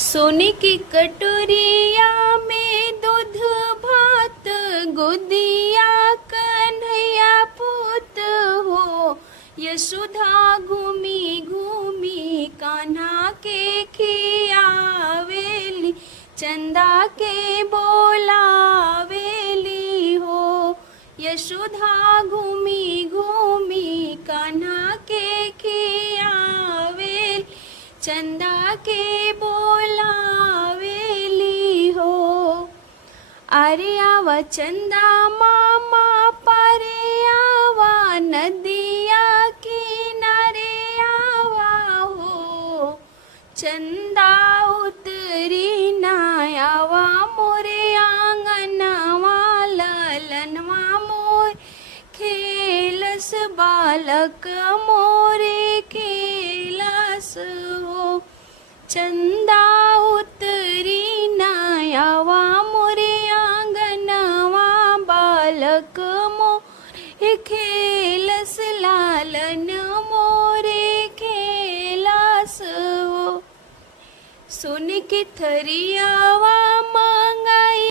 सोने की कटोरिया में दूध भात गोदिया कन्हैया पूत हो। यशोदा घूमी घूमी कान्हा के खियावेली चंदा के बोलावेली हो। यशोदा घूमी घूमी कान्हा के खियावेली चंदा के बोलावेली हो। अरे आवा चंदा मामा पारे आवा नदिया किनारे आवा हो। चंदा उतरी ना आवा मोरे आंगनवा ललनवा मोर खेलस बालक मोरे खेलस हो। चंदा उतरी ना आवा मोरे आंगनवा बालक मोरे खेलस लालन मोरे खेलस हो। सोने के थरियावा